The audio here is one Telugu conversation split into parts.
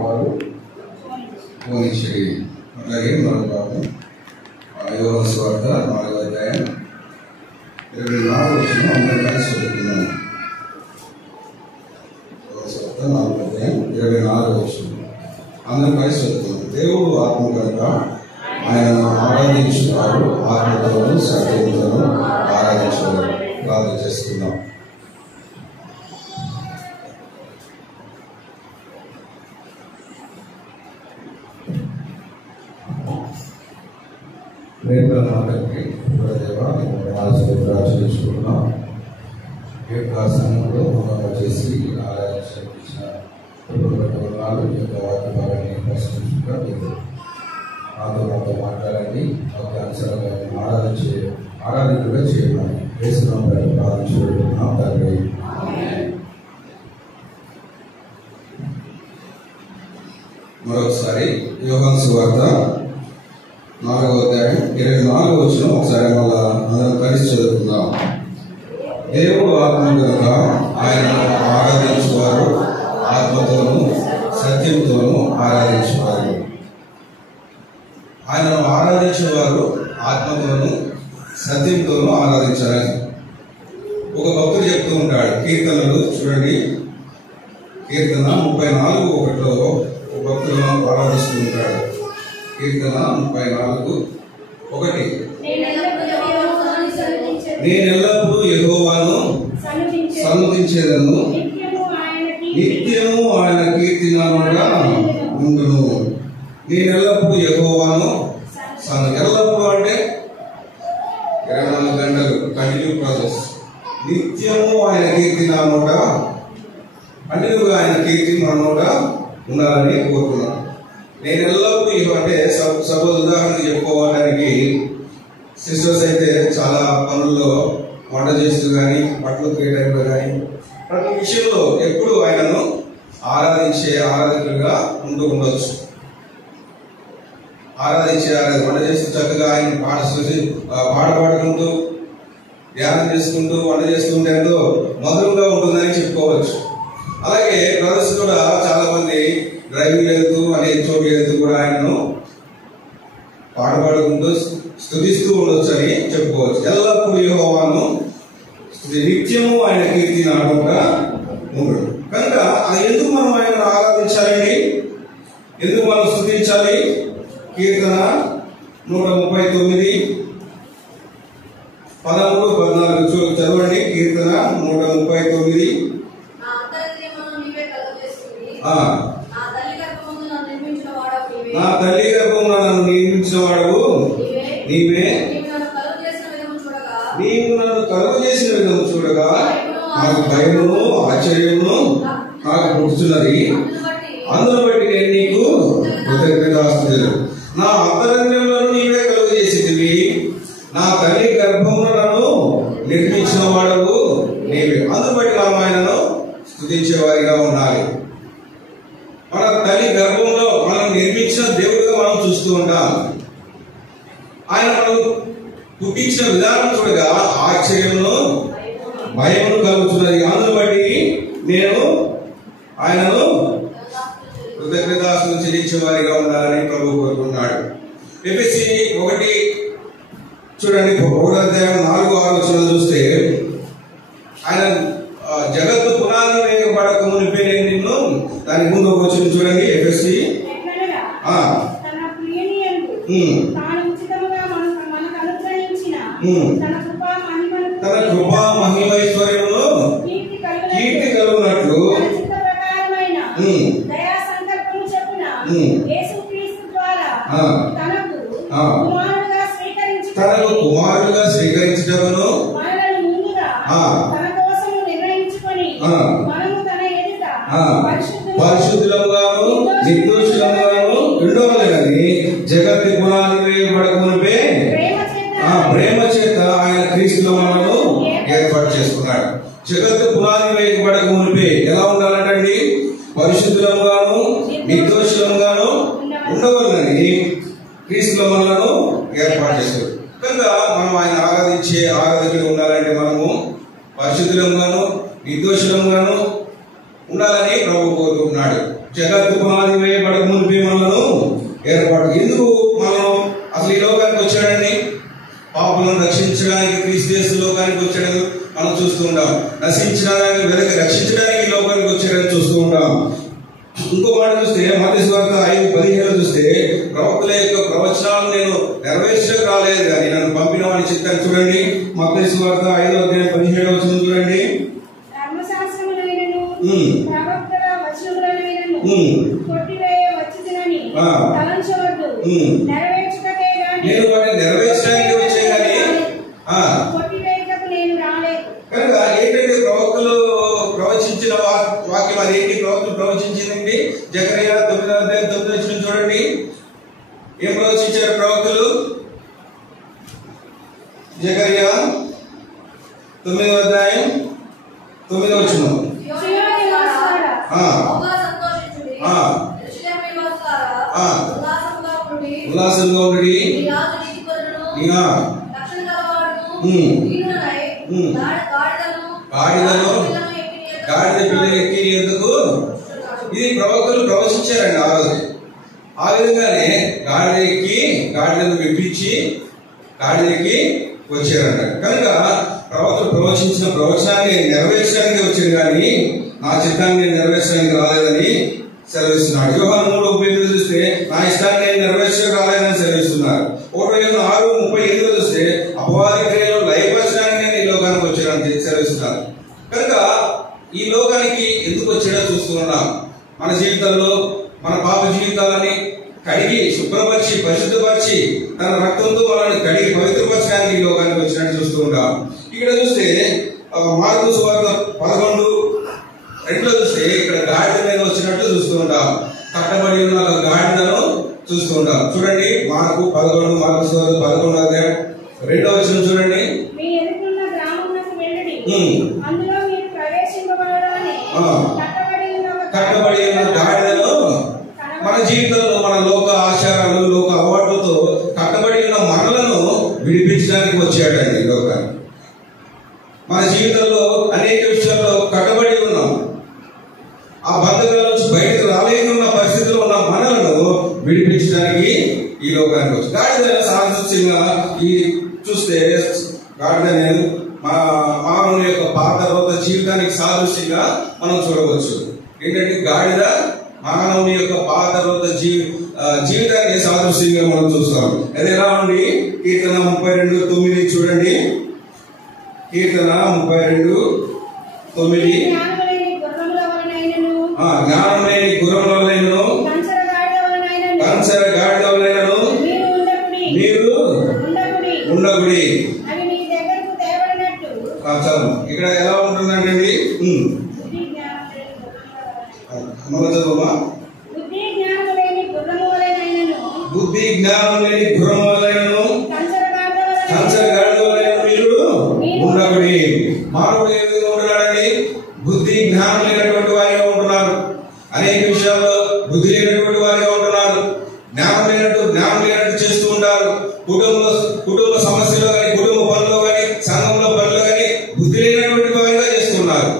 వారు పోనిచ్చేది. అట్లాగే మరొక భాగం యోహాను సువార్త 4వ అధ్యాయం 24వ వచనం అందరం కలిసి చదువుతున్నాము. యోహాను సువార్త 4వ అధ్యాయం 24వ వచనం అందరం కలిసి చదువుతున్నాము. దేవుడు ఆత్మ కనుక ఆయనను ఆరాధించువారు ఆత్మతోనూ సత్యంతోనూ ఆరాధించేవారు. ప్రార్థన చేసుకుందాం. ప్రేమకి ఆచరించుకుంటున్నాం. ఈ యొక్క సమయంలో చేసి ఆరాధించిన వాక్యాన్ని ప్రశ్నించుగా మీరు నాతో మాట్లాడండి. అనుసరంగా ఆరాధికులుగా చేయమని వేస్తున్నాం. ప్రార్థించుకుంటున్నాం తండ్రి. మరొకసారి యోహాను సువార్త 4వ అధ్యాయం 24వ వచనం ఒకసారి మళ్ళా అందరం కలిసి చదువుకుందాం. దేవుడు ఆత్మ కనుక ఆయనను ఆరాధించువారు ఆత్మతోనూ సత్యంతోనూ ఆరాధించేవారు. ఆయనను ఆరాధించేవారు ఆత్మతోనూ సత్యంతోనూ ఆరాధించాలని ఒక భక్తుడు చెప్తూ ఉంటాడు. కీర్తనలు చూడండి, కీర్తన 34:1 ఒక భక్తులను ఆరాధిస్తూ ఉంటాడు. కీర్తన 34:1 నేనెల్లప్పుడూ యెహోవాను సన్నుతించేదను, నిత్యము ఆయన కీర్తినామముగా ఉండును. నేనెల్లప్పుడూ యెహోవాను ఎల్లప్పుడూ అంటే 24 గంటలు కంటిన్యూ ప్రాసెస్. నిత్యము ఆయన కీర్తినామముగా కంటిన్యూగా ఆయన కీర్తి మనముగా ఉండాలని కోరుతున్నాను. నేను ఎల్లప్పుడూ అంటే సపోజ్ ఉదాహరణకు చెప్పుకోవడానికి సిస్టర్స్ అయితే చాలా పనుల్లో వంట చేస్తూ కానీ బట్టలు తీయడంలో కానీ ప్రతి విషయంలో ఎప్పుడు ఆయనను ఆరాధించే ఆరాధకులుగా ఉంటూ ఉండొచ్చు. వంట చేస్తూ చక్కగా ఆయన పాడుకుంటూ ధ్యానం చేసుకుంటూ వంట చేస్తుంటే ఎంతో మధురంగా ఉంటుందని చెప్పుకోవచ్చు. అలాగే బ్రదర్స్ కూడా చాలా మంది డ్రైవింగ్ వెళ్తూ అనేక చోట్ల వెళ్తూ కూడా ఆయనను పాడుకుంటూ స్తుతిస్తూ ఉండొచ్చు అని చెప్పుకోవచ్చు. ఎల్లప్పుడూ యెహోవాను నిత్యము ఆయన కీర్తి నామముగా ఉండడు. కనుక అది ఎందుకు మనం ఆయన ఆరాధించాలండి, ఎందుకు మనం స్తుతించాలి? కీర్తన 139:13-14 చదవండి. కీర్తన 139. నా తల్లి గర్భమున నన్ను నిర్మించిన వాడు నీవే, నీవు నన్ను కలుగు చేసిన విధము చూడగా నాకు భయమును ఆశ్చర్యమును నాకు పుట్టుతున్నది. అందును బట్టి నేను నీకు కృతజ్ఞతాస్తుతులు. నా అంతరంగంలో నీవే కలుగు చేసేదివి, నా తల్లి గర్భమున నన్ను నిర్మించిన వాడవు నీవే. అందును బట్టి మనం ఆయనను స్తుతించేవారిగా ఉండాలి. మన తల్లి గర్భంలో మనం నిర్మించిన దేవుడిగా మనం చూస్తూ ఉంటాం. ఆయన మనం పుట్టించిన విధానం చూడగా ఆశ్చర్యమును భయమును కలుగుతున్నది. అందును బట్టి నేను ఆయనను కృతజ్ఞతాస్తుతులు చెల్లించే వారిగా ఉండాలని ప్రభు కోరుకున్నాడు. ఎఫెసీ 1 చూడండి, 1వ అధ్యాయం 4-6 వచనాలు చూస్తే ఆయన జగత్తు పునాది వేయబడక మునిపే నేను నిన్ను, దాని ముందు వచ్చింది చూడండి. ఎఫెసీ తన కృపా మహిమైశ్వర్యమును కీర్తి కలుగునట్లు తనకు కుమారుడుగా స్వీకరించటమును పరిశుద్ధులముగాను నిర్దోషులముగాను ఉండవలెనని జగత్తు పునాది వేయబడక మునిపే ప్రేమ చేత ఆయన క్రీస్తులో మనను ఏర్పాటు చేసుకున్నాడు. జగత్తు పునాది వేయబడక మునిపే ఎలా ఉండాలంటండి? పరిశుద్ధులముగాను నిర్దోషులముగాను ఉండవలెనని క్రీస్తులో మనలను ఏర్పాటు చేసుకున్నాడు. కనుక మనం ఆయన ఆరాధించే ఆరాధకులు ఉండాలంటే మనము పరిశుద్ధులముగాను నిర్దోషులముగాను ఉండాలని ప్రభు చెప్పబోతున్నాడు. జగత్తు పునాది వేయబడక మునిపే మనలను ఏర్పాటు. ఎందుకు మనం అసలు ఈ లోకానికి వచ్చాడండి? పాపులను రక్షించడానికి క్రీస్తు యేసు లోకానికి వచ్చాడని మనం చూస్తూ ఉంటాం. నశించడానికి వెనక రక్షించడానికి ఈ లోకానికి వచ్చాడని చూస్తూ ఉంటాం. ఇంకో మాట చూస్తే మత్తయి సువార్త 5:17 చూస్తే ప్రవక్తల యొక్క ప్రవచనాలు నేను నెరవేర్చడానికి రాలేదు కానీ నన్ను పంపిన వాడిని చెప్తాను. చూడండి, మత్తయి సువార్త 5:17 చూడండి. నేను వాటిని నెరవేర్చడానికి వచ్చే కానీ కనుక ఏంటంటే ప్రవక్తలు ప్రవచించిన వాక్యం అది ఏంటి? ప్రవక్తలు ప్రవచించిందండి. జకరియా 9:9 చూడండి. ఏం ప్రవచించారు ప్రవక్తలు? జకరియా 9:9 ఉల్లాసంగా ఉండి గాడిద పిల్ల ఎక్కి ఎందుకు? ఇది ప్రవక్తలు ప్రవచించారండి ఆ రోజు. ఆ విధంగానే గాడిద ఎక్కి గాడిదను విప్పించి గాడిదకి వచ్చారంట. కనుక ప్రవక్తలు ప్రవచించిన ప్రవచనాన్ని నెరవేర్చడానికి వచ్చారు కానీ నా చిత్తాన్ని నెరవేర్చడానికి రాలేదని సెలవిస్తున్నాడు. యోహాను 3:38 చూస్తే నా ఇష్టాన్ని నేను నెరవేర్చడానికి రాలేదని సెలవిస్తున్నారు. 1:6:38 చూస్తే అపవాది క్రియలో లయపరచడానికి నేను ఈ లోకానికి వచ్చానని సెలవిస్తున్నారు. కనుక ఈ లోకానికి ఎందుకు వచ్చాడో చూస్తున్నాం. మన జీవితంలో మన పాప జీవితాలని కడిగి శుభ్రపరిచి పరిశుద్ధపరిచి తన రక్తంతో మనల్ని కడిగి పవిత్రపరచడానికి ఈ లోకానికి వచ్చినట్టు చూస్తూ ఉంటాం. ఇక్కడ చూస్తే మార్కు సువార్త 11:2 చూస్తే ఇక్కడ గాడిద మీద వచ్చినట్టు చూస్తూ ఉంటాం. కట్టబడి ఉన్న గాడిదను చూస్తూ ఉంటాం. చూడండి, మార్కు 11 మార్కు సువార్త 11:2 చూడండి. కట్టబడి ఉన్న గాడిదను మన జీవితంలో మన లోక ఆచారాలు లోక అలవాట్లతో కట్టబడి ఉన్న మనలను విడిపించడానికి వచ్చాడండి ఈ లోకానికి. మన జీవితంలో అనేక విషయాల్లో కట్టబడి ఉన్నాం. ఆ బంధకాల నుంచి బయటకు రాలేకున్న పరిస్థితిలో ఉన్న మనలను విడిపించడానికి ఈ లోకానికి వచ్చి గాడిద సాదృశ్యంగా ఈ చూస్తే గాడిద నేను మానవుని యొక్క పాత తర్వాత జీవితానికి సాదృశ్యంగా మనం చూడవచ్చు. ఏంటంటే గాడిద మానవుని యొక్క పాత తర్వాత జీవితానికి సాదృశ్యంగా మనం చూస్తాం. అది ఎలా ఉంది? కీర్తన 32:9 చూడండి. కీర్తన 32:9 జ్ఞానం లేని గుర్రముల వలెను కంచర గాడిద వలెను మీరు ఉండకుడి. చాలు. ఇక్కడ ఎలా ఉంటుందంటే బుద్ధి జ్ఞానం లేని గుర్రం వలెను కంచర గాడిద వలెను మీరు ఉండకుడి. మానవుడు ఏ విధంగా ఉంటున్నాడండి? బుద్ధి జ్ఞానం లేనటువంటి వారిగా ఉంటున్నారు. అనేక విషయాల్లో బుద్ధి లేనటువంటి వారిగా ఉంటున్నారు. జ్ఞానం లేనట్టు చేస్తూ ఉంటారు. కుటుంబ సమస్యలో కానీ కుటుంబ పనుల్లో కానీ సంఘంలో పనులు కానీ బుద్ధి లేనటువంటి వారిగా చేస్తున్నారు.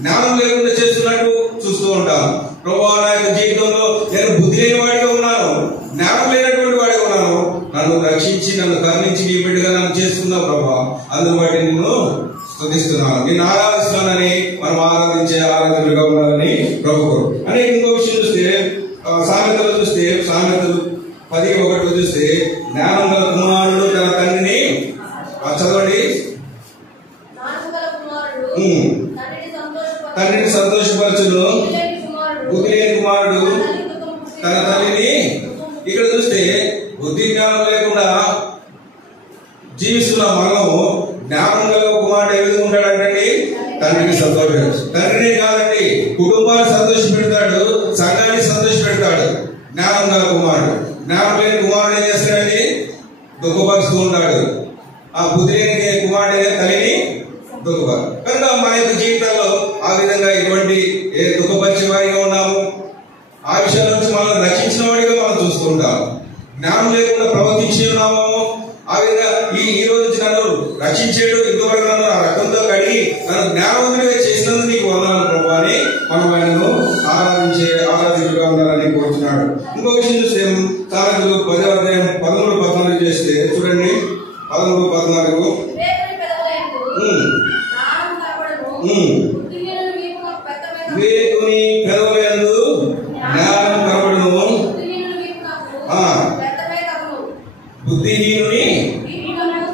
జ్ఞానం లేకుండా చేస్తున్నట్టు చూస్తూ ఉంటాం. ప్రభువా, నా యొక్క జీవితంలో నేను బుద్ధి లేని వాడిగా ఉన్నాను, జ్ఞానం లేనటువంటి వాడిగా ఉన్నాను. నన్ను రక్షించి నన్ను కరుణించి నీ బిడ్డగా నన్ను చేస్తున్నావు ప్రభువా. అందును బట్టి నిన్ను స్తుతిస్తున్నాను, నిన్ను ఆరాధిస్తున్నానని మనం ఆరాధించే ఆరాధకులుగా ఉండాలని ప్రభు. అనేక ఇంకో విషయం చూస్తే సామెతలు చూస్తే సామెతలు 10:1 చూస్తే జ్ఞానం గల కుమారుడు తన తండ్రిని చదవండి తండ్రిని సంతోషపరచును, బుద్ధి లేని కుమారుడు తన తల్లిని. ఇక్కడ చూస్తే బుద్ధి జ్ఞానం లేకుండా జీవిస్తున్న మనము జ్ఞానం గల కుమారుడు ఏ విధంగా ఉంటాడంటే తండ్రిని తండ్రినే కాదండి కుటుంబాన్ని సంతోష పెడతాడు, సంఘాన్ని సంతోష పెడతాడు. జ్ఞానం గల కుమారుడు. జ్ఞానం లేని కుమారుడు ఏం చేస్తాడండి? దుఃఖపరుస్తూ ఉంటాడు. ఆ బుద్ధి లేని కుమారుడు తల్లిని దుఃఖపరు. కనుక మన యొక్క జీవితంలో ఆ విధంగా ఎటువంటి దుఃఖపరిచే వారిగా ఉన్నాము. ఆ విషయాల నుంచి మనల్ని రక్షించిన వాడిగా మనం చూస్తూ ఉంటాం. జ్ఞానం లేకుండా ప్రవర్తించి ఉన్నాము. ఆ విధంగా ఈ రోజు నన్ను రక్షించేడు, ఇంతవరకు నన్ను ఆ రక్తంతో కడిగి నన్ను జ్ఞానవంతుడిగా చేసినందుకు నీకు వందనాలు ప్రభు అని మనం ఆయనను ఉండాలని కోరుతున్నాడు. ఇంకో విషయం చూస్తే సామెతలు 10వ అధ్యాయం 13-14 చేస్తే చూడండి. 13-14 వివేకుని పెదవులందు జ్ఞానం కనబడును, బుద్ధిహీనుని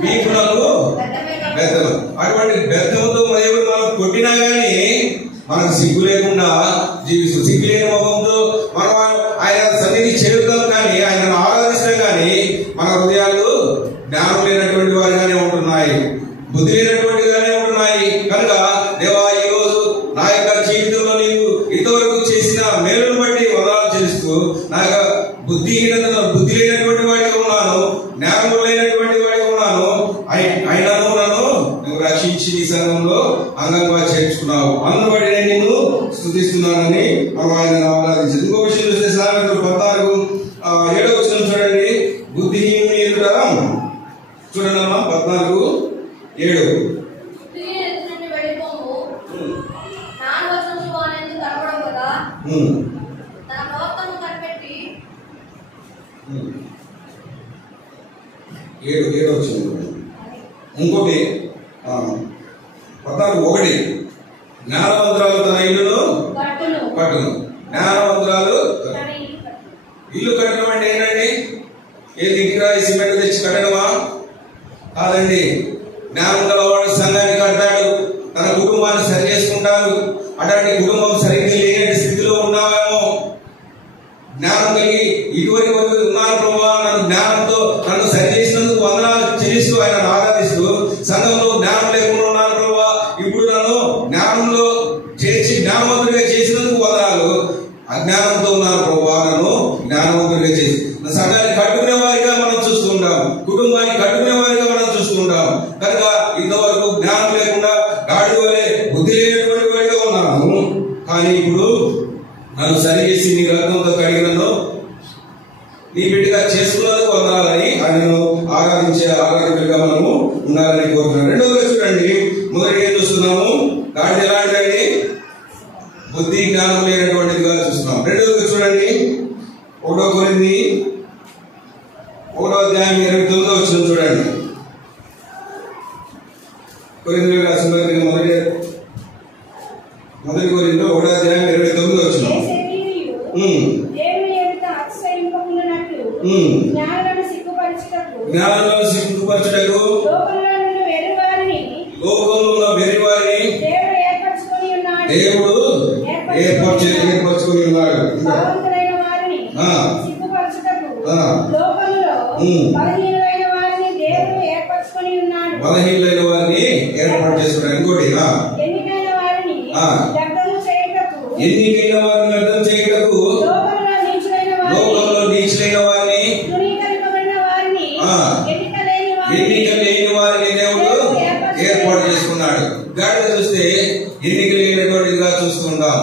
వీపునకు బెత్తము. అటువంటి బెత్తముతో దేవుడు మనం కొట్టినా గానీ మనకు సిగ్గు లేకుండా జీవిస్తాం. సిగ్గు లేని ముఖంతో మనం ఆయన సన్నిధి చేరుతాం కానీ ఆయనను ఆరాధిస్తాం కానీ మన హృదయాలు జ్ఞానం లేనటువంటి వారిగానే ఉంటున్నాయి, బుద్ధి లేనటువంటిగానే ఉంటున్నాయి. కనుక దేవా ఈ రోజు నా యొక్క జీవితంలో నీవు ఇంతవరకు చేసిన మేలును బట్టి వందనాలు చేస్తూ నా యొక్క బుద్ధి లేనటువంటి వాడిగా ఉన్నాను, జ్ఞానం లేనటువంటి వాడిగా ఉన్నాను, అయినను నన్ను నువ్వు రక్షించి నీ సంఘంలో అంగంగా చేర్చుకున్నావు, అందును బట్టి నేను నిన్ను స్తుతిస్తున్నానని ఆయన ఆరాధించింది. ఇంకో విషయం చూస్తే సామెతలు 14:7 చూడండి. బుద్ధిహీనుని ఎదుట చూడండమ్మా 14:7 వచ్చింది. ఇంకోటి 14:1 జ్ఞానవంతురాలు తన ఇల్లును కట్టును. జ్ఞానవంతురాలు ఇల్లు కట్టడం అంటే ఏంటండి? ఏది ఇంటికి రాయి సిమెంట్ తెచ్చి కట్టడమా? కాదండి. జ్ఞానం గలవాడు సంఘాన్ని కడతాడు, తన కుటుంబాన్ని సరి చేసుకుంటాడు. అటువంటి కుటుంబం సరిగ్గా లేని స్థితిలో ఉన్నామేమో, జ్ఞానం కలిగి ఇటువంటి ఉన్నాను ప్రభావ, నన్ను జ్ఞానంతో నన్ను సరి చేసినందుకు వందనాలు చేస్తూ ఆయన ఆరాధిస్తూ, సంఘంలో జ్ఞానం లేకుండా ఉన్నాను ప్రభావ, ఇప్పుడు నన్ను జ్ఞానంలో చేర్చి జ్ఞానవంతుడిగా చేసినందుకు వందనాలు. అజ్ఞానంతో ఉన్నాను ప్రభావ, నన్ను జ్ఞానవంతుడిగా చేసి సంఘాన్ని కట్టుకునే వారిగా మనం చూస్తుంటాం, కుటుంబాన్ని కట్టుకునే వారిగా మనం చూస్తుంటాం. కనుక ఇంతవరకు జ్ఞానం లేకుండా గాడి వలె బుద్ధి లేనటువంటి వారిగా ఉన్నాను. కానీ ఇప్పుడు నన్ను సరి చేసి నీ రక్తంతో కడిగినను నీ బిడ్డగా చేసుకున్నందుకు వందనాలని ఆయనను ఆరాధించుగా మనము ఉండాలని కోరుతున్నాను. రెండోగా చూడండి, మొదటి ఏం చూస్తున్నాము? గాడి ఎలాంటి బుద్ధి జ్ఞానం లేనటువంటిదిగా చూస్తున్నాం. రెండోగా చూడండి 1 కొరింథీ 1వ అధ్యాయం 29వ వచనం చూడండి. కొరింథీయులకు రాసిన పత్రిక మొదటి కొరింథీ 1వ అధ్యాయం 29వ వచనం. జ్ఞానులను సిగ్గుపరచుటకు లోకంలో ఉన్న వెర్రివారిని దేవుడు ఏర్పరచుకొని ఉన్నాడు. బలహీనులైన వారిని ఏర్పాటు చేసుకున్నాడు. ఇంకోటి ఎన్నికైన వారిని అర్థం చేయుటకు లోకంలో నీచులైన వారిని ఎన్నిక లేని వారిని దేవుడు ఏర్పాటు చేసుకున్నాడు. గాడిద చూస్తే ఎన్నిక లేనటువంటిదిగా చూసుకుంటాం.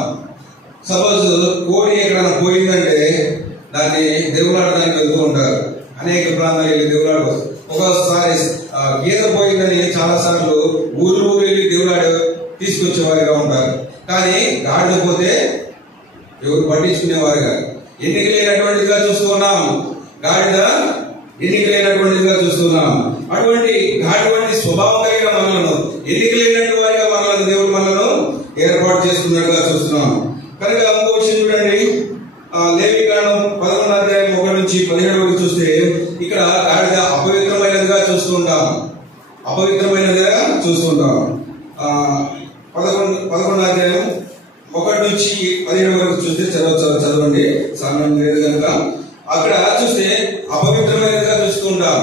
సపోజ్ కోడి ఎక్కడైనా పోయిందంటే దాన్ని దేవులాడడానికి వెళ్తూ ఉంటారు. అనేక ప్రాంతాలు వెళ్ళి దేవులాడు. ఒకసారి గీత పోయిందని చాలా సార్లు ఊరు వెళ్ళి దేవులాడు తీసుకొచ్చేవారుగా ఉంటారు. కానీ గాడిద పోతే ఎవరు పట్టించుకునేవారుగా, ఎన్నిక లేనటువంటిదిగా చూస్తున్నాం. గాడిద ఎన్నిక లేనటువంటిదిగా చూస్తున్నాం. అటువంటి స్వభావం కలిగిన మనలను, ఎన్నిక లేనటువంటి వారిగా మనలను దేవుడు మనలను ఏర్పాటు చేసుకున్నట్టుగా చూస్తున్నాం. కనుక ఇంకో విషయం చూడండి, లేవికాండం 11వ అధ్యాయం 1 నుంచి 17 వరకు చూస్తే ఇక్కడ గాడిద అపవిత్రమైనదిగా చూస్తుంటాం. 11వ అధ్యాయం 1 నుంచి 17 వరకు చూస్తే చదవండి, సమయం లేదు కనుక. అక్కడ చూస్తే అపవిత్రమైనదిగా చూస్తుంటాం.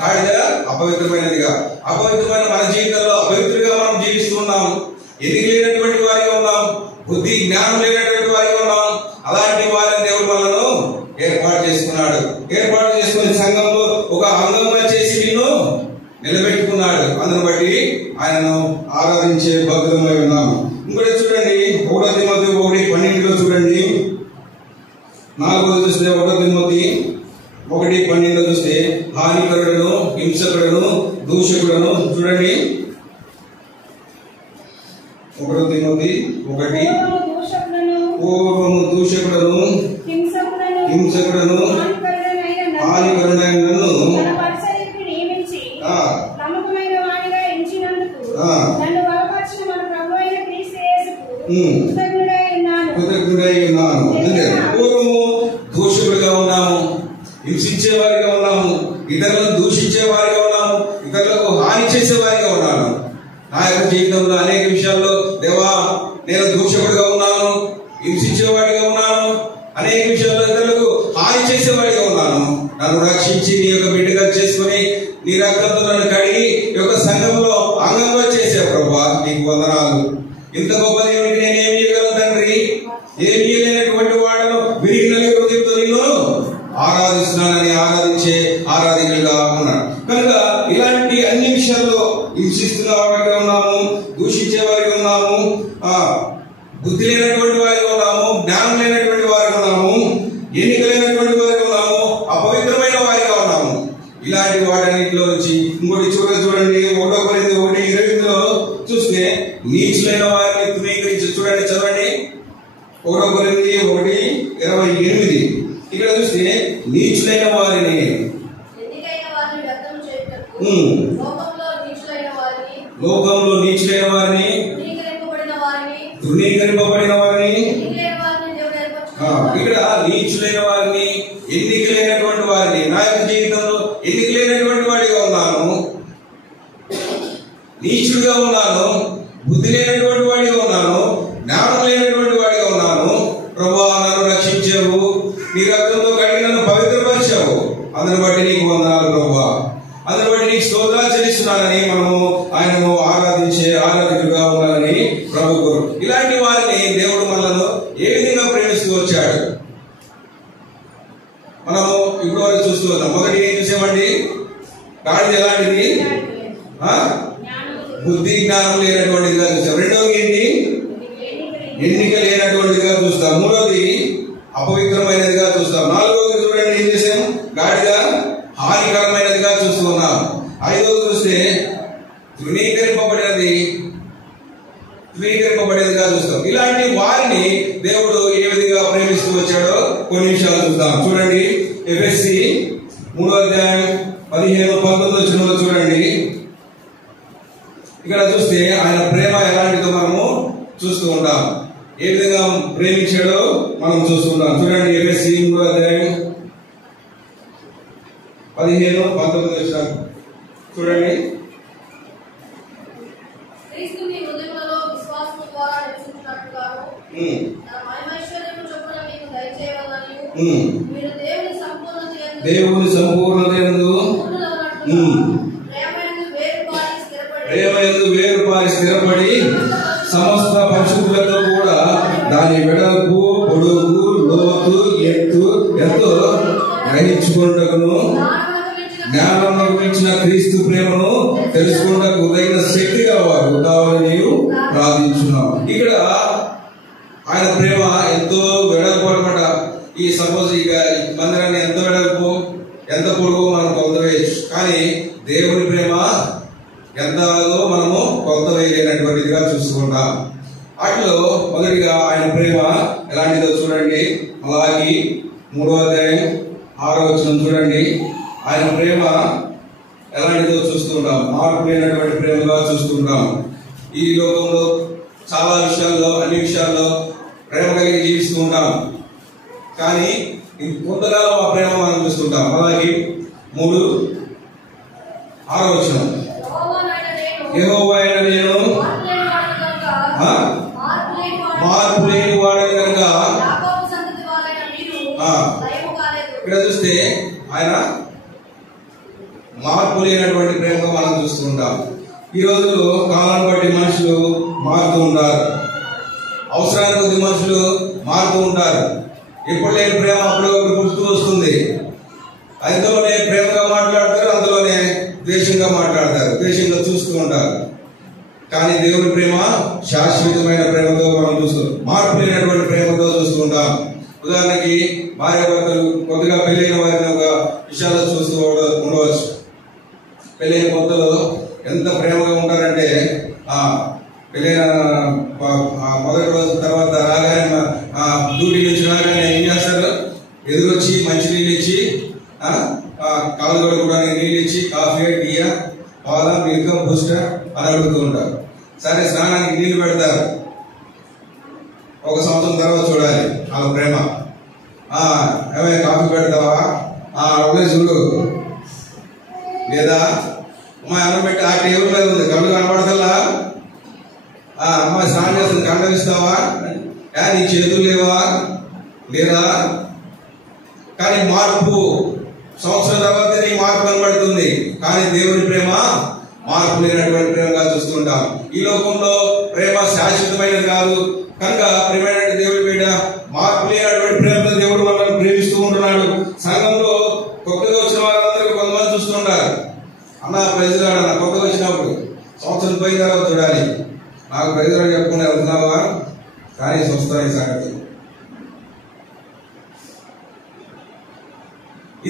గాడిద అపవిత్రమైన మన జీవితంలో అపవిత్రంగా మనం జీవిస్తున్నాం. ఎన్నిక లేనటువంటి వారిగా ఉన్నాం, బుద్ధి జ్ఞానం లేనటువంటి వారిగా ఉన్నాం. అలాంటి వారిని దేవుడు మనను ఏర్పాటు చేసుకున్నాడు. ఏర్పాటు చేసుకుని సంఘంలో ఒక అంగంగా చేసి నిన్ను నిలబెట్టుకున్నాడు. అందును బట్టి ఆయనను ఆరాధించే భక్తులమై ఉన్నాము. ఇంకోటి చూడండి, 1 తిమోతి 1:12 చూడండి. 4 చూస్తే 1 తిమోతి 1:12 చూస్తే హానికరుడును, హింసకుడును, దూషకుడును చూడండి. 1 తిమోతి 1 పూర్వము దూషకుడును, హింసకుడను హానికరుడైన నమ్మకమైన వాడిగా ఎంచినందుకు నన్ను బలపరిచిన మన ప్రభువైన క్రీస్తు యేసుకు కృతజ్ఞుడై ఉన్నాను. పూర్వము దూషకుడిగా ఉన్నాము, హింసించే వారిగా ఉన్నాము, ఇతరులను దూషించే వారిగా ఉన్నాము, ఇతరులకు హాని చేసే వారిగా ఉన్నాను. నా యొక్క జీవితంలో అనేక విషయాల్లో దేవా నేను దూషకుడిగా ఉన్నాను, హింసించేవాడిగా ఉన్నాను, అనేక విషయాల్లో ఇతరులకు హాని చేసేవాడిగా ఉన్నాను. నన్ను రక్షించి నీ యొక్క బిడ్డగా చేసుకుని నీ రక్తంతో నన్ను కడిగి ఈ యొక్క సంఘంలో అంగంగా చేసే ప్రభువా నీకు వందనాలు. ఇంత గొప్ప దేవునికి నేను ఏమి ఇవ్వగలను తండ్రి? ఏమి లేనటువంటి వాడను విరిగి నలుగురు హృదయంతో నిన్ను ఆరాధిస్తున్నానని ఆరాధికులుగా ఉన్నాడు. కనుక ఇలాంటి అన్ని విషయాల్లో హింసిస్తున్న వారిగా ఉన్నాము, దూషించే వారిగా ఉన్నాము, బుద్ధి లేనటువంటి వారిగా ఉన్నాము, జ్ఞానం లేనటువంటి వారిగా ఉన్నాము, ఎన్నిక లేనటువంటి వారిగా ఉన్నాము, అపవిత్రమైన వారిగా ఉన్నాము. ఇలాంటి వాటన్నిటిలో నుంచి ఇంకోటి చూడండి 1 Corinthians 1:28 చూస్తే నీచులైన వారిని తృణీకరించి చూడండి, చదవండి. 1 Corinthians 1:28 ఇక్కడ చూస్తే నీచులైన వారిని లోకంలో నీచులైన వారిని తృణీకరింపబడిన వారిని ఇక్కడ నీచులైన వారిని ఎన్నిక లేనటువంటి వారిని నా యొక్క జీవితంలో ఎన్నిక లేనటువంటి వాడిగా ఉన్నాను, నీచుడిగా ఉన్నాను, బుద్ధి లేనటువంటి వాడిగా ఉన్నాను, జ్ఞానం లేనటువంటి వాడిగా ఉన్నాను. ప్రభువా నన్ను రక్షించావు, నీ రక్తంతో కడిగి నన్ను పవిత్రపరిచావు. అందుని బట్టి నీకు వందనాలు ప్రభువా. అందుని బట్టి నీకు స్తోత్రాలు చెల్లిస్తున్నానని మనము ఆయనను ఆరాధికులుగా ఉండాలని ప్రభు కోరు. ఇలాంటి వారిని దేవుడు మనలను ఏ విధంగా ప్రేమిస్తూ వచ్చాడు మనము ఇప్పుడు చూస్తూ ఉన్నాం. మొదటి ఏం చూసామండి? గాడిద ఎలాంటిది? బుద్ధి జ్ఞానం లేనటువంటిదిగా చూస్తాం. రెండవది ఏంటి? ఎన్నిక లేనటువంటిదిగా చూస్తాం. మూడవది అపవిత్రమైనదిగా చూస్తాం. నాలుగవది చూడండి ఏం చేసాం? గాడిద హానికరమైనదిగా చూస్తూ ఉన్నాం. ఐదవది చూస్తే తృణీకరింపబడేదిగా చూస్తాం. ఇలాంటి వారిని దేవుడు ఏ విధంగా ప్రేమిస్తూ వచ్చాడో కొన్ని విషయాలు చూద్దాం. చూడండి ఎఫెసీ 3:15-19 చూడండి. ఇక్కడ చూస్తే ఆయన ప్రేమ ఎలాంటిదో మనము చూస్తూ ఉంటాం. ఏ విధంగా ప్రేమించాడో మనం చూస్తుంటాం. చూడండి ఎఫెసీ 3:15-19 చూడండి. దేవుని సంపూర్ణతయందు ప్రేమయందు వేరుపారి స్థిరపడి సమస్త పరిశుద్ధులతో కూడా దాని వెడల్పు, పొడుగు, లోతు, ఎంతో గ్రహించుకుంటకును జ్ఞానంలో మించిన క్రీస్తు ప్రేమను తెలుసుకుంటకు ఉదయం శక్తిగా వారు కావాలని నీవు ప్రార్థించున్నావు. ఇక్కడ ఆయన ప్రేమ ఎంతో వెడల్పు అనమాట. ఈ సపోజ్ ఇక మందిరాన్ని ఎంత వెడల్పు ఎంత పొడుగు మనం కొలత వేయచ్చు, కానీ దేవుని ప్రేమ ఎంతలో మనము కొలత వేయలేనటువంటిదిగా చూసుకుంటాం. అట్లో మొదటిగా ఆయన ప్రేమ ఎలాంటిదో చూడండి. అలాగే 3:6 చూడండి. ఆయన ప్రేమ ఎలాంటిదో చూస్తుంటాం. మార్పు లేనటువంటి ప్రేమగా చూస్తుంటాం. ఈ లోకంలో చాలా విషయాల్లో అన్ని విషయాల్లో ప్రేమ కలిగి జీవిస్తూ ఉంటాం, కానీ కొంతకాలం ఆ ప్రేమ మనం చూస్తుంటాం. అలాగే 3:6 యెహోవా అయిన నేను మార్పు లేని వాడని కనుక. ఇక్కడ చూస్తే ఆయన మార్పు లేనటువంటి ప్రేమగా మనం చూస్తూ ఉంటాం. ఈ రోజుల్లో కాలాన్ని బట్టి మనుషులు మారుతూ ఉంటారు, అవసరాన్ని కొద్ది మనుషులు మారుతూ ఉంటారు. ఎప్పుడు లేని ప్రేమ అప్పుడు పుట్టుతూ వస్తుంది. అందులోనే ప్రేమగా మాట్లాడతారు, అందులోనే ద్వేషంగా మాట్లాడతారు, ద్వేషంగా చూస్తూ ఉంటారు. కానీ దేవుని ప్రేమ శాశ్వతమైన ప్రేమతో మనం చూస్తూ, మార్పు లేనటువంటి ప్రేమతో చూస్తూ ఉంటాం. ఉదాహరణకి భార్య భర్తలు కొద్దిగా పెళ్ళైన వారిని ఒక విషయాల్లో చూస్తూ ఉండవచ్చు. పెళ్ళైన కొత్తలో ఎంత ప్రేమగా ఉంటారంటే పెళ్ళైన మొదటి రోజు తర్వాత రాగానే డ్యూటీ నుంచి రాగానే ఏం చేస్తారు? ఎదురొచ్చి మంచి నీళ్ళు ఇచ్చి కాలు కడుక్కోవడానికి నీళ్ళు ఇచ్చి కాఫీ, టీయా, పాల, మిల్క్, బూస్టర్ అని అడుగుతూ ఉంటారు. సరే స్నానానికి నీళ్లు పెడతారు. ఒక సంవత్సరం తర్వాత చూడాలి వాళ్ళ ప్రేమ. ఏమైనా కాఫీ పెడతావా? అప్పుడే చూడు. లేదా అమ్మాయి అన్నం పెట్టి ఆ టేబుల్ మీద ఉంది, కళ్ళు కనపడతల్లా? అమ్మాయి స్నానం చేస్తుంది, కండలిస్తావా? నీ చేతులు లేవా? లేదా? కానీ మార్పు సంవత్సరం తర్వాత నీ మార్పు కనబడుతుంది. కానీ దేవుని ప్రేమ మార్పు లేనటువంటి ప్రేమగా చూస్తుంటాం. ఈ లోకంలో ప్రేమ శాశ్వతమైనది కాదు. కనుక ప్రేమైన దేవుడి బిడ్డ, మార్పు లేనటువంటి ప్రేమతో దేవుడు మనల్ని ప్రేమిస్తూ ఉంటున్నాడు. సంఘంలో కొత్తగా వచ్చిన వారందరికీ కొంతమంది చూస్తుంటారు. అన్న ప్రైజ్లాడు అన్న, కొత్తగా వచ్చినప్పుడు సంవత్సరం పోయిన తర్వాత చూడాలి. నాకు ప్రైజ్లాడు చెప్పుకుని వెళ్తున్నావా? కానీ చూస్తాను సంగతి.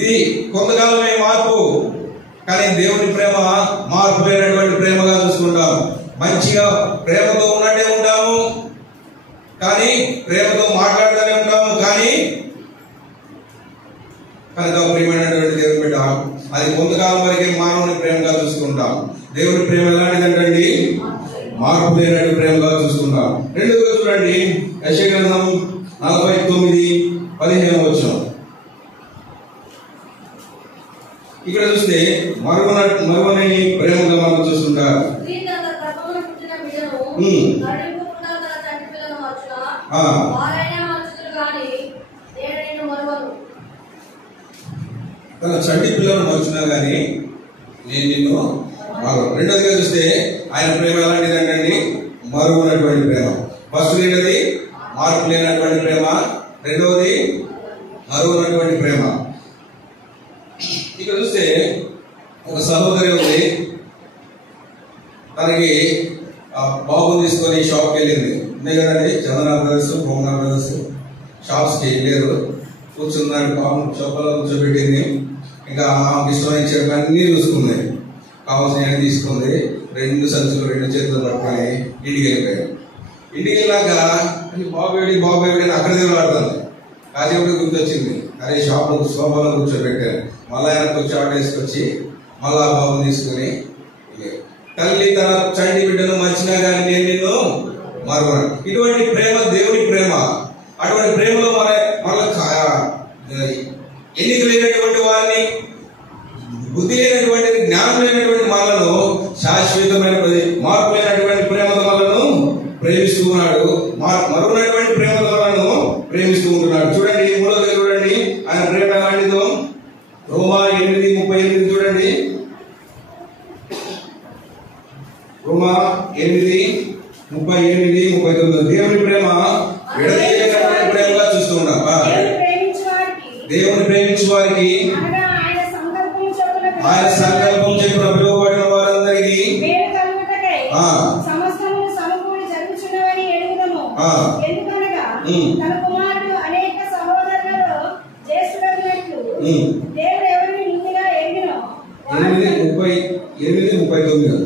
ఇది కొంతకాలమే మార్పు. కానీ దేవుని ప్రేమ మార్పు లేనటువంటి ప్రేమగా చూసుకుంటాం. మంచిగా ప్రేమతో ఉన్నట్టే ఉంటాము, కానీ ప్రేమతో మాట్లాడుతూనే ఉంటాము. కానీ ప్రియమైనటువంటి దేవుని బిడ్డ, అది కొంతకాలం వరకే మానవుని ప్రేమగా చూసుకుంటాం. దేవుని ప్రేమ ఎలాంటిదంటండి? మార్పు లేనటువంటి ప్రేమగా చూసుకుంటాం. రెండోగా చూడండి, యెషయా గ్రంథం 49:15. ఇక్కడ చూస్తే మరువని ప్రేమగా మనం చూస్తుంటారు. తన చంటి పిల్లలను మర్చినా గానీ నేను నిన్ను మరవ. రెండోదిగా చూస్తే ఆయన ప్రేమ ఎలాంటిదంటండి? మరువనటువంటి ప్రేమ. ఫస్ట్ ఏంటది? మార్పు లేనటువంటి ప్రేమ. రెండవది మరువనటువంటి ప్రేమ. ఇక్కడ చూస్తే ఒక సహోదరి ఉంది, తనకి బాబుని తీసుకొని షాప్కి వెళ్ళింది. ఉన్నాయి కదండి, చందన బ్రదర్స్, భోమనా బ్రదర్స్ షాప్స్కి వెళ్ళారు. కూర్చున్నాడు, పాపం షాప్లో కూర్చోబెట్టింది. ఇంకా ఆమెకి ఇష్టమైన చెరుకు అన్నీ చూసుకుంది, కావాల్సిన తీసుకుంది. 2 సంచులు 2 చేతులు పట్టుకొని ఇంటికి వెళ్ళిపోయారు. ఇంటికి వెళ్ళాక బాబు అని అక్కడ తిరగలాడుతుంది. కాసేపు గుర్తొచ్చింది, అరే షాప్లో సోఫాలో కూర్చోబెట్టారు. మళ్ళీ ఆయనకు వచ్చి ఆట వేసుకొచ్చి మళ్ళా బాబుని తీసుకుని, తల్లి తన చంటి బిడ్డను మర్చినా కానీ నేను నిన్ను మరవను. ఇటువంటి ప్రేమ దేవుని ప్రేమ. అటువంటి ప్రేమలో ఎన్నిక లేనటువంటి వారిని, బుద్ధి లేనటువంటి, జ్ఞానం లేనటువంటి మనలను శాశ్వతమైన మార్పు లేనటువంటి ప్రేమతో మనలను ప్రేమిస్తూ ఉన్నాడు. మరువనటువంటి ప్రేమతో మనలను ప్రేమిస్తూ ఉంటున్నాడు. చూడండి, 3వ చూడండి ఆయన ప్రేమ ఎలాంటిదో. రోమా 8:38 చూడండి. రోమా 8:38-39. దేవుని ప్రేమ విడదీయనటువంటి ప్రేమగా చూస్తూ ఉన్నాం. దేవుని ప్రేమించే వారికి ఆయన సంకల్పం చెప్పిన పిలువబడిన వారందరికీ సమస్తము సమకూడి జరుగుచున్నవని ఎరుగుదము. ఎందుకనగా తన కుమారుడు అనేక సహోదరులలో జ్యేష్ఠుడైనట్లు దేవుడు ఎవరిని ముందుగా ఎరిగినో 8:38-39.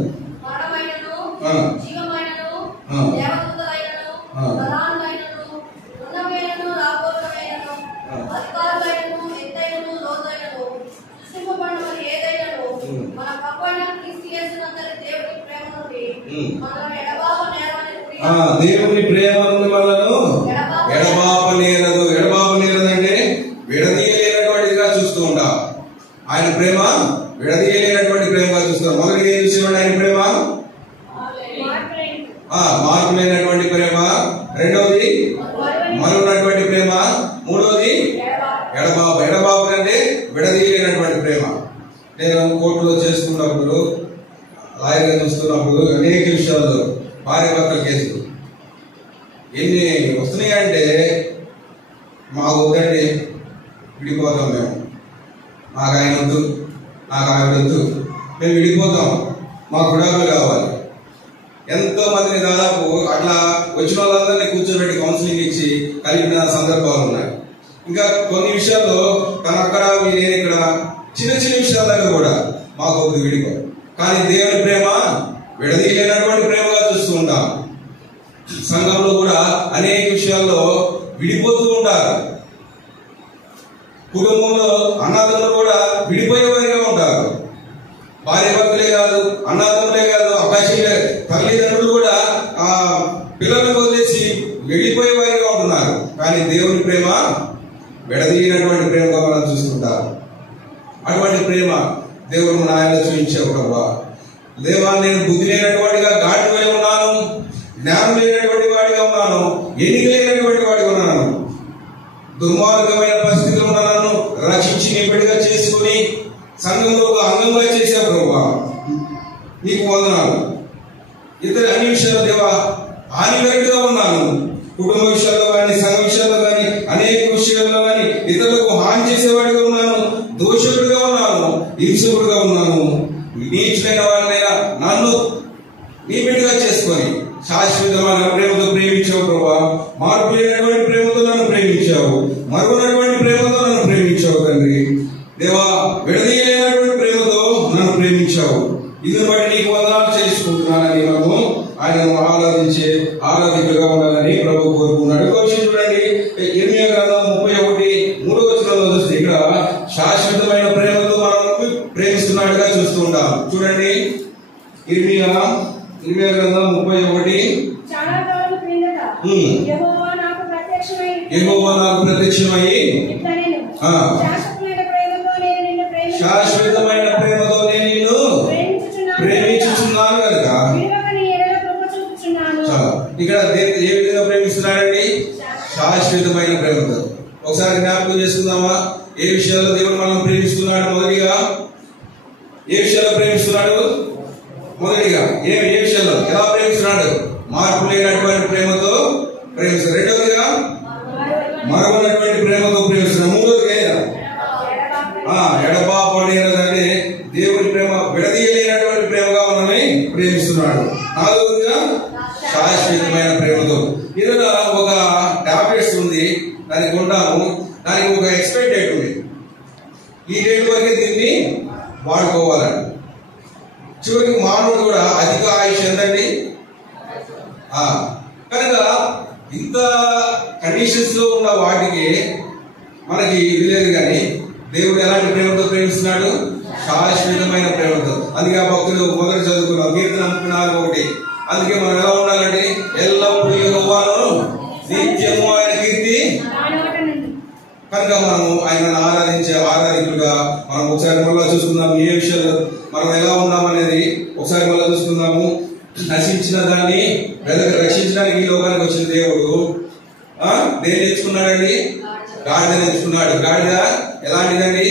దేవుని ప్రేమ నుండి మనను ఎడబాపనేరదు. ఎడబాపనేరదంటే విడదీయలేనటువంటిదిగా చూస్తూ ఉంటాం. ఆయన ప్రేమ విడదీయలేనటువంటి ప్రేమగా చూస్తాం. మొదటిగా ఏం చూసేవాడు? ఆయన ప్రేమ మార్పు లేనటువంటి ప్రేమ. రెండవది మరువనటువంటి ప్రేమ. మూడవది ఎడబాపు అంటే విడదీయలేనటువంటి ప్రేమ. నేను కోర్టులో చేసుకున్నప్పుడు, లాయర్గా చూస్తున్నప్పుడు అనేక విషయాల్లో భార్య భర్తల కేసులు ఎన్ని వస్తున్నాయంటే, మాకు వద్దండి, విడిపోతాం మేము, మాకు ఆయన వద్దు, నాకు ఆవిడ వద్దు, మేము విడిపోతాం, మాకు విడాకులు కావాలి. ఎంతో మందిని దాదాపు అట్లా వచ్చిన వాళ్ళందరినీ కూర్చోబెట్టి కౌన్సిలింగ్ ఇచ్చి కలిపిన సందర్భాలు ఉన్నాయి. ఇంకా కొన్ని విషయాల్లో తను అక్కడ, నేను ఇక్కడ, చిన్న చిన్న విషయాల దగ్గర కూడా మాకు వద్దు, విడిపో. కానీ దేవుని ప్రేమ విడదీయలేనటువంటి ప్రేమగా చూస్తూ ఉంటాం. సంఘంలో కూడా అనేక విషయాల్లో విడిపోతూ ఉంటారు. కుటుంబంలో అన్నదమ్ములు కూడా విడిపోయేవారిగా ఉంటారు. భార్య భర్తలే కాదు, అన్నదమ్ములే కాదు, అవకాశం తల్లిదండ్రులు కూడా పిల్లలను వదిలేసి వెళ్ళిపోయేవారిగా ఉంటున్నారు. కానీ దేవుని ప్రేమ విడదీయనటువంటి ప్రేమగా మనం చూసుకుంటారు. అటువంటి ప్రేమ దేవుడు మన ఆయన చూపించావు ప్రభా. దేవా, నేను బుద్ధి లేనటువంటిగా గాడి వలె ఉన్నాను, జ్ఞానం లేనటువంటి వాడిగా ఉన్నాను, ఎన్నిక లేనటువంటి వాడిగా ఉన్నాను, దుర్మార్గమైన పరిస్థితులు నన్ను రక్షించి నింపడిగా చేసుకుని సంఘంలో ఒక అంగంగా చేశావు ప్రభా. నీకు వందనాలు. ఇతర అన్ని విషయాలు దేవా హానికరంగా ఉన్నాను. కుటుంబ విషయాల్లో కానీ, సంఘ విషయాల్లో కానీ, అనేక విషయాల్లో కానీ ఇతరులకు హాని చేసేవాడిగా ఉన్నాను, దోషకుడిగా ఉన్నాను, హింసకుడిగా ఉన్నాను. నీచులైన వారినైనా నన్ను నీ బిడ్డగా చేసుకొని శాశ్వతమైన ప్రేమతో ప్రేమించావు ప్రభా. మార్పు లేనటువంటి ప్రేమతో నన్ను ప్రేమించావు, మరుగునటువంటి ప్రేమతో నన్ను ప్రేమించావు తండ్రి. దేవా, విడదీయలేనటువంటి ప్రేమతో నన్ను ప్రేమించావు. ఇదిని బట్టి నీకు వందనాలు చేసుకుంటున్నానని మనము ఆయనను ఆరాధికులుగా ఉండాలని ప్రభు కోరుకున్నాడు. చూడండి, ఇర్మియా గ్రంథం 31:3 చూస్తే ఇక్కడ శాశ్వతమైన ప్రేమతో మనం ప్రేమిస్తున్నాడుగా చూస్తూ ఉంటాం. చూడండి, ఇర్మియా గ్రంథం 31. చాలా కాలం క్రిందట యెహోవా నాకు ప్రత్యక్షమై శాశ్వతమైన ప్రేమతో నేను నిన్ను ప్రేమించుచున్నాను కనుక ఇక్కడ ఏ విధంగా ప్రేమిస్తున్నాడండి? శాశ్వతమైన ప్రేమతో. ఒకసారి జ్ఞాపకం చేసుకుందామా? ఏ విషయాల్లో దేవుడు మనం ప్రేమిస్తున్నాడు? మొదటిగా ఏ విషయాల్లో ప్రేమిస్తున్నాడు? మొదటిగా ఏ విషయాల్లో ఎలా ప్రేమిస్తున్నాడు? మార్పు లేనటువంటి ప్రేమతో ప్రేమిస్తున్నాడు. రెండవదిగా మరొకటువంటి ప్రేమతో ప్రేమిస్తున్నాడు. మూడవదిగా ఎడబాపడేదంటే దేవుని ప్రేమ విడదీయలేనటువంటి ప్రేమగా మనల్ని ప్రేమిస్తున్నాడు. నాలుగవదిగా శాశ్వతమైన ప్రేమతో. ఇలా ఒక టాబ్లెట్స్ ఉంది, దానికి కొంటాము, దానికి ఒక ఎక్స్పైరీ డేట్ ఉంది. ఈ డేట్ వరకే దీన్ని వాడుకోవాలండి. చివరికి మానవుడు కూడా అధిక ఆయుష్ ఎంతండి? కనుక ఇంత కండిషన్స్ లో ఉన్న వాటికి మనకి ఇది లేదు. కానీ దేవుడు ఎలాంటి ప్రేమతో ప్రేమిస్తున్నాడు? శాశ్వతమైన ప్రేమతో. అందుకే ఆ భక్తులు మొదటి చదువుకున్నాం, కీర్తన 34:1. అందుకే మనం ఎలా ఉండాలంటే ఎల్లప్పుడూ యెహోవాను నిత్యము ఆయన కీర్తి. కనుక మనము ఆయనను ఆరాధికులుగా మనం ఒకసారి మళ్ళా చూసుకుందాం. ఏ విషయాలు మనం ఎలా ఉన్నామనేది ఒకసారి మళ్ళా చూసుకుందాము. నశించిన దాన్ని రక్షించడానికి ఈ లోకానికి వచ్చిన దేవుడు దేన్ని ఎంచుకున్నాడండి? గాడిద ఎంచుకున్నాడు. గాడిద ఎలాంటిదండి?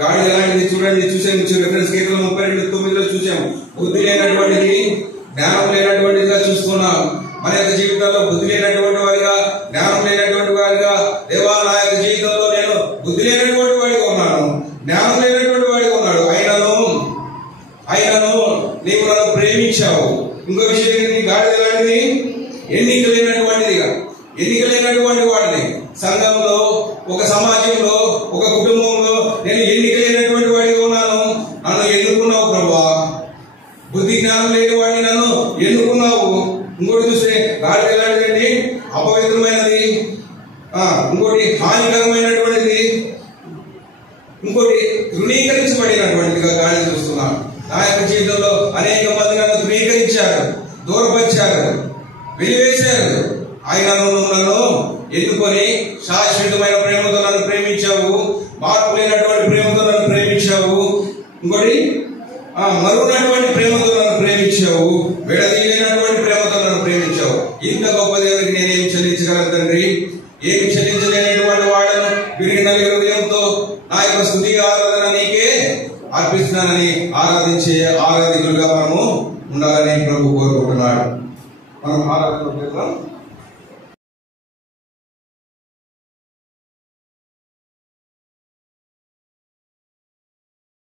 గాడిద ఎలాంటిది? చూడండి, చూసాము రిఫరెన్స్ కీర్తన 32:9 చూసాము. బుద్ధి లేనటువంటిది, జ్ఞానం లేనటువంటిదిగా చూసుకున్నాం. మన యొక్క జీవితాల్లో బుద్ధి లేనటువంటి వారిగా, జ్ఞానం లేనటువంటి వారిగా, దేవా నా యొక్క జీవితంలో నేను బుద్ధి లేనటువంటి వాడిగా ఉన్నాను, జ్ఞానం లేనటువంటి వాడిగా ఉన్నాడు. ఆయనను నీవు నన్ను ప్రేమించావు. ఇంకో విషయం ఏంటి? గాడిద ఎలాంటిది? ఎన్నిక లేనటువంటి వాడిని. సంఘంలో, ఒక సమాజంలో, ఒక కుటుంబంలో నేను ఎన్నిక లేనటువంటి వాడిగా ఉన్నాను. నన్ను ఎన్నుకున్నావు ప్రభా. బుద్ధి జ్ఞానం లేని వాడిని నన్ను ఎన్నుకున్నావు. ఇంకోటి చూస్తే గాడిద ఎలాంటిదండి? అపవిత్రమైనది, ఇంకోటి హానికరమైనటువంటిది, ఇంకోటి తృణీకరించబడినటువంటిదిగా గాడిద చూస్తున్నాను. నా యొక్క జీవితంలో అనేక మంది నన్ను తృణీకరించారు, దూరపరిచారు, వెలివేశారు. ఆయనను నన్ను ఎన్నుకొని శాశ్వతమైన ప్రేమతో నన్ను ప్రేమించావు, మార్పు లేనటువంటి ప్రేమతో నన్ను ప్రేమించావు, ఇంకోటి మరుగునటువంటి ప్రేమతో నన్ను ప్రేమించావు, విడదీయలేనటువంటి ప్రేమతో నన్ను ప్రేమించావు. ఇంత గొప్ప దేవునికి నేనేం చెల్లించగలను తండ్రి? ఏమి చెల్లించలేనటువంటి వాడను విరిగి నలిగిన హృదయంతో నా యొక్క స్తుతి ఆరాధన నీకే అర్పిస్తున్నానని ఆరాధికులుగా మనము ఉండాలని ప్రభు కోరుకుంటున్నాడు. మనం ఆరాధన